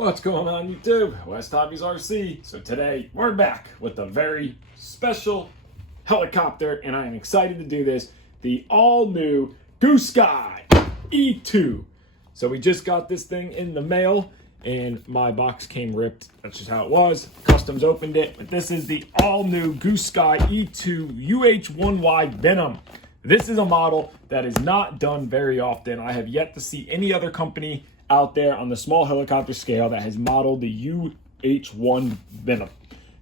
What's going on YouTube? WestHobbiesRC. So today we're back with a very special helicopter and I am excited to do this. The all new Goosky E2. So we just got this thing in the mail and my box came ripped. That's just how it was. Customs opened it, but this is the all new Goosky E2 UH-1Y Venom. This is a model that is not done very often. I have yet to see any other company out there on the small helicopter scale that has modeled the UH-1 Venom.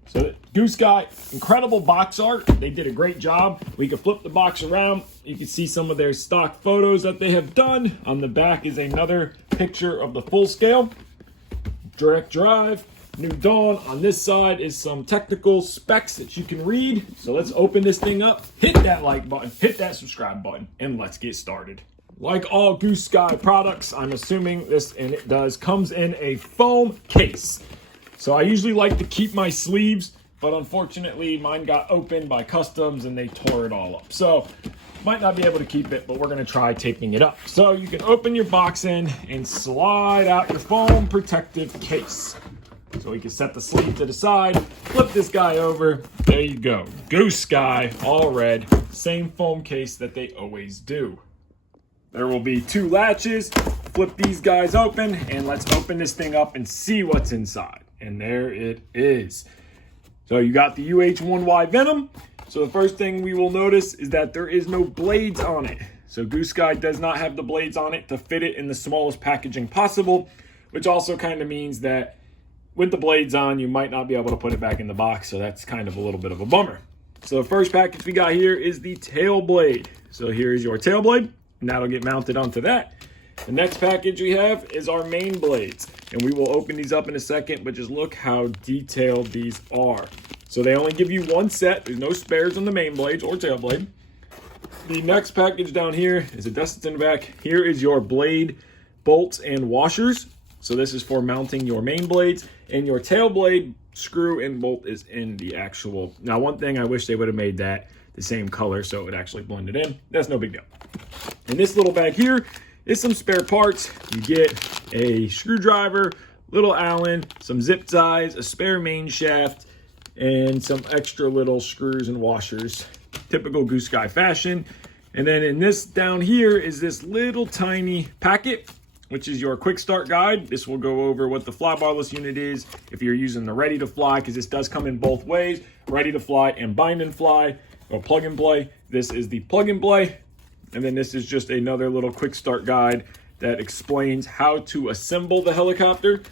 So Goosky, incredible box art. They did a great job. We can flip the box around. You can see some of their stock photos that they have done. On the back is another picture of the full scale. Direct drive, New Dawn. On this side is some technical specs that you can read. So let's open this thing up. Hit that like button, hit that subscribe button, and let's get started. Like all Goosky products, I'm assuming this, and it does, comes in a foam case. So I usually like to keep my sleeves, but unfortunately mine got opened by customs and they tore it all up. So might not be able to keep it, but we're gonna try taping it up. So you can open your box in and slide out your foam protective case. So we can set the sleeve to the side, flip this guy over. There you go, Goosky, all red, same foam case that they always do. There will be two latches. Flip these guys open and let's open this thing up and see what's inside. And there it is. So you got the UH-1Y Venom. So the first thing we will notice is that there is no blades on it. So Goosky does not have the blades on it to fit it in the smallest packaging possible, which also kind of means that with the blades on, you might not be able to put it back in the box. So that's kind of a little bit of a bummer. So the first package we got here is the tail blade. So here is your tail blade. And that'll get mounted onto that. The next package we have is our main blades. And we will open these up in a second, but just look how detailed these are. So they only give you one set. There's no spares on the main blades or tail blade. The next package down here is a dust in the back. Here is your blade bolts and washers. So this is for mounting your main blades, and your tail blade screw and bolt is in the actual. Now, one thing I wish they would have made that the same color so it would actually blend it in. That's no big deal. In this little bag here is some spare parts. You get a screwdriver, little Allen, some zip ties, a spare main shaft, and some extra little screws and washers. Typical Goosky fashion. And then in this down here is this little tiny packet, which is your quick start guide. This will go over what the flybarless unit is if you're using the ready to fly, because this does come in both ways, ready to fly and bind and fly, or plug and play. This is the plug and play. And then this is just another little quick start guide that explains how to assemble the helicopter.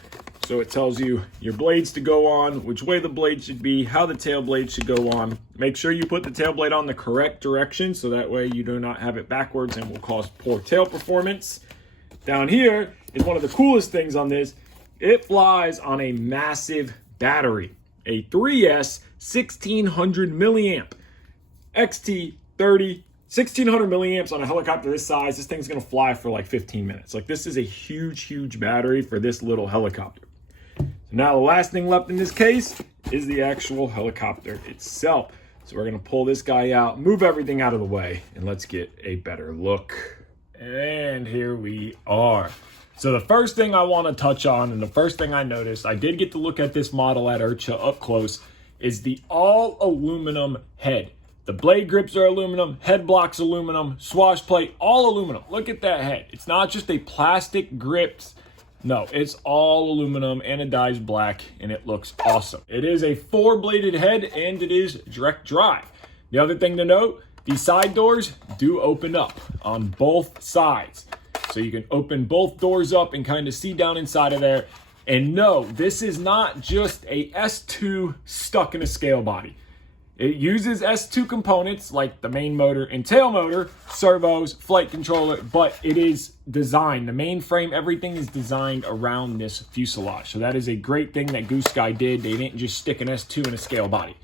So it tells you your blades to go on, which way the blade should be, how the tail blade should go on. Make sure you put the tail blade on the correct direction so that way you do not have it backwards and will cause poor tail performance. Down here is one of the coolest things on this. It flies on a massive battery, a 3S 1600 milliamp XT30. 1600 milliamps on a helicopter this size. This thing's gonna fly for like 15 minutes. Like, this is a huge battery for this little helicopter. So now the last thing left in this case is the actual helicopter itself. So we're gonna pull this guy out, move everything out of the way, and let's get a better look. And here we are. So the first thing I wanna touch on, and the first thing I noticed, I did get to look at this model at IRCHA up close, is the all aluminum head. The blade grips are aluminum, head blocks aluminum, swash plate, all aluminum. Look at that head. It's not just a plastic grips. No, it's all aluminum, anodized black, and it looks awesome. It is a 4-bladed head, and it is direct drive. The other thing to note, these side doors do open up on both sides. So you can open both doors up and kind of see down inside of there. And no, this is not just a S2 stuck in a scale body. It uses S2 components like the main motor and tail motor, servos, flight controller, but it is designed, the main frame, everything is designed around this fuselage. So that is a great thing that Goosky did. They didn't just stick an S2 in a scale body.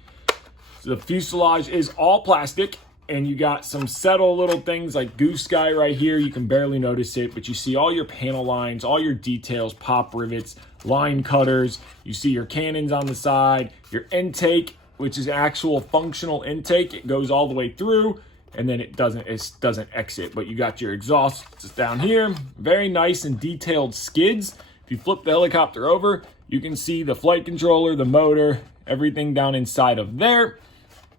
So the fuselage is all plastic, and you got some subtle little things like Goosky right here. You can barely notice it, but you see all your panel lines, all your details, pop rivets, line cutters. You see your cannons on the side, your intake, which is actual functional intake. It goes all the way through, and then it doesn't exit. But you got your exhausts down here. Very nice and detailed skids. If you flip the helicopter over, you can see the flight controller, the motor, everything down inside of there.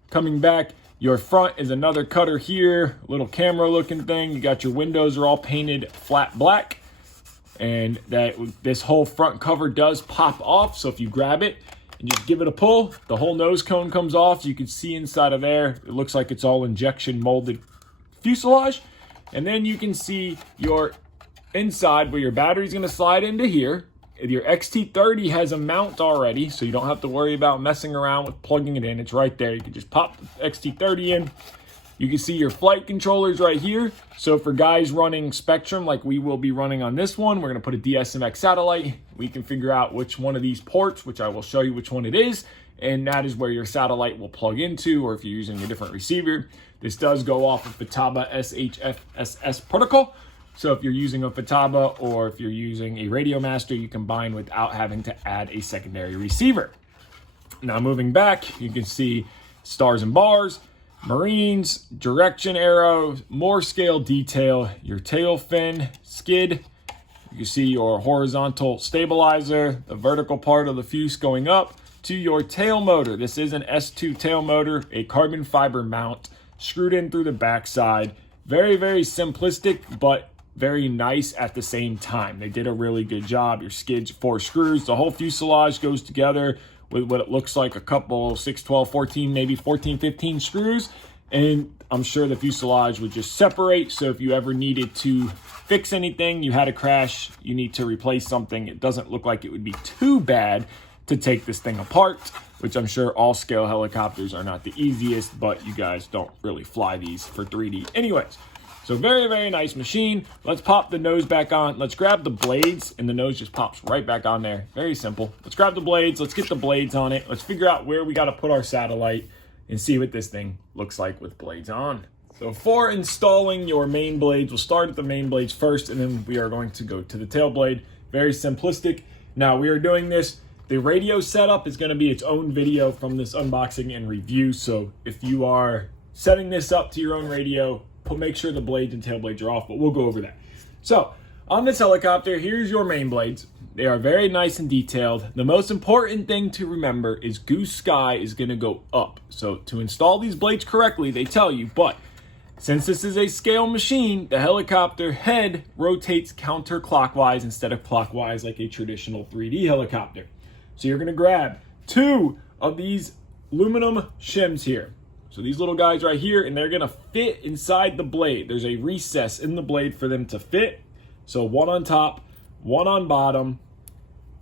Coming back, your front is another cutter here, little camera looking thing. You got your windows are all painted flat black, and this whole front cover does pop off. So if you grab it and just give it a pull, the whole nose cone comes off. You can see inside of there, it looks like it's all injection molded fuselage. And then you can see your inside where your battery's gonna slide into here. Your XT30 has a mount already, so you don't have to worry about messing around with plugging it in. It's right there. You can just pop the XT30 in. You can see your flight controllers right here. So for guys running Spectrum like we will be running on this one, we're gonna put a DSMX satellite. We can figure out which one of these ports, which I will show you which one it is, and that is where your satellite will plug into, or if you're using a different receiver. This does go off of Futaba SHFSS protocol. So if you're using a Futaba or if you're using a Radio Master, you combine without having to add a secondary receiver. Now moving back, you can see stars and bars, Marines, direction arrows, more scale detail, your tail fin, skid. You can see your horizontal stabilizer, the vertical part of the fuse going up to your tail motor. This is an S2 tail motor, a carbon fiber mount screwed in through the backside. Very, very simplistic, but very nice at the same time. They did a really good job. Your skids, 4 screws, the whole fuselage goes together with what it looks like a couple 6, 12, 14, maybe 14, 15 screws. And I'm sure the fuselage would just separate. So if you ever needed to fix anything, you had a crash, you need to replace something, it doesn't look like it would be too bad to take this thing apart, which I'm sure all scale helicopters are not the easiest, but you guys don't really fly these for 3D anyways. So very, very nice machine. Let's pop the nose back on. Let's grab the blades, and the nose just pops right back on there. Very simple. Let's grab the blades. Let's get the blades on it. Let's figure out where we got to put our satellite and see what this thing looks like with blades on. So for installing your main blades, we'll start at the main blades first, and then we are going to go to the tail blade. Very simplistic. Now we are doing this. The radio setup is going to be its own video from this unboxing and review. So if you are setting this up to your own radio, make sure the blades and tail blades are off, but we'll go over that. So on this helicopter, here's your main blades. They are very nice and detailed. The most important thing to remember is Goose Sky is going to go up. So to install these blades correctly, they tell you, but since this is a scale machine, the helicopter head rotates counterclockwise instead of clockwise like a traditional 3D helicopter. So you're going to grab 2 of these aluminum shims here. So these little guys right here, and they're gonna fit inside the blade. There's a recess in the blade for them to fit. So one on top, one on bottom.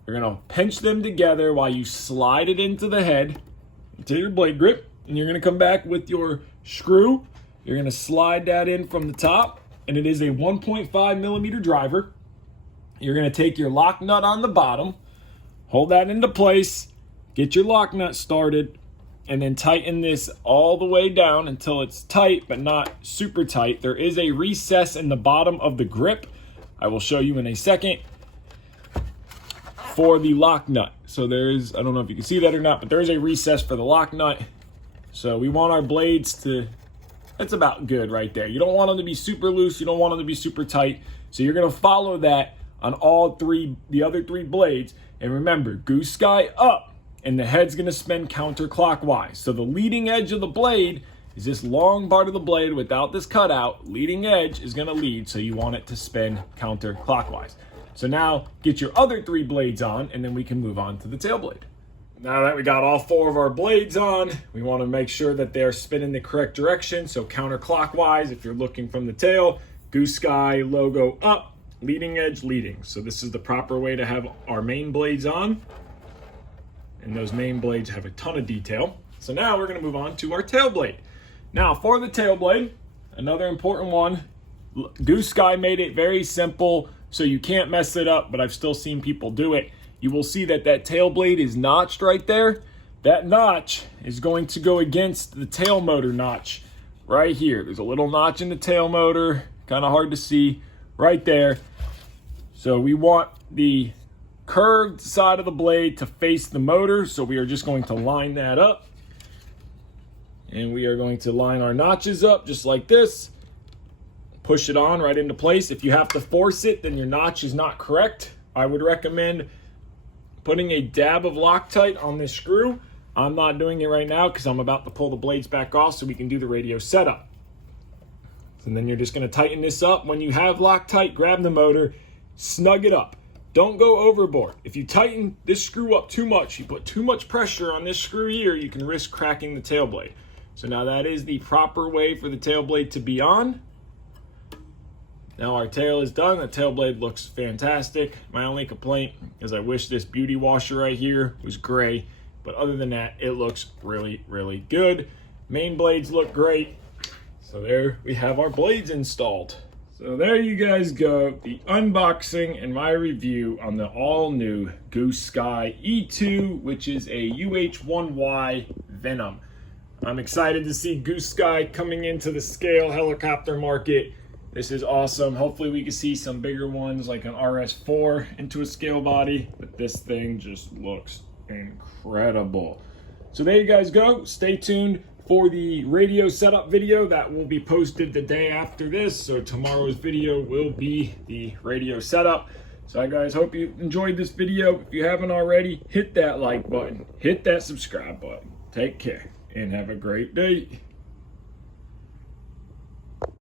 You're gonna pinch them together while you slide it into the head, into your blade grip, and you're gonna come back with your screw. You're gonna slide that in from the top, and it is a 1.5 millimeter driver. You're gonna take your lock nut on the bottom, hold that into place, get your lock nut started, and then tighten this all the way down until it's tight, but not super tight. There is a recess in the bottom of the grip. I will show you in a second for the lock nut. So there's, I don't know if you can see that or not, but there's a recess for the lock nut. So we want our blades to, that's about good right there. You don't want them to be super loose. You don't want them to be super tight. So you're gonna follow that on all 3, the other 3 blades. And remember, Goose Sky up, and the head's gonna spin counterclockwise. So the leading edge of the blade is this long part of the blade without this cutout. Leading edge is gonna lead, so you want it to spin counterclockwise. So now get your other 3 blades on, and then we can move on to the tail blade. Now that we got all 4 of our blades on, we wanna make sure that they're spinning the correct direction. So counterclockwise, if you're looking from the tail, Goose Sky logo up, leading edge leading. So this is the proper way to have our main blades on. And those main blades have a ton of detail. So now we're gonna move on to our tail blade. Now for the tail blade, another important one, Goose Sky made it very simple so you can't mess it up, but I've still seen people do it. You will see that that tail blade is notched right there. That notch is going to go against the tail motor notch right here. There's a little notch in the tail motor, kind of hard to see right there. So we want the curved side of the blade to face the motor, so we are just going to line that up, and we are going to line our notches up just like this, push it on right into place. If you have to force it, then your notch is not correct. I would recommend putting a dab of Loctite on this screw. I'm not doing it right now because I'm about to pull the blades back off so we can do the radio setup. And then you're just going to tighten this up. When you have Loctite, grab the motor, snug it up. Don't go overboard. If you tighten this screw up too much, you put too much pressure on this screw here, you can risk cracking the tail blade. So now that is the proper way for the tail blade to be on. Now our tail is done. The tail blade looks fantastic. My only complaint is I wish this beauty washer right here was gray. But other than that, it looks really, really good. Main blades look great. So there we have our blades installed. So there you guys go, the unboxing and my review on the all-new Goosky E2, which is a UH-1Y Venom. I'm excited to see Goosky coming into the scale helicopter market. This is awesome. Hopefully we can see some bigger ones like an RS4 into a scale body, but this thing just looks incredible. So there you guys go. Stay tuned for the radio setup video that will be posted the day after this. So tomorrow's video will be the radio setup. So I guys hope you enjoyed this video. If you haven't already, hit that like button, hit that subscribe button. Take care and have a great day.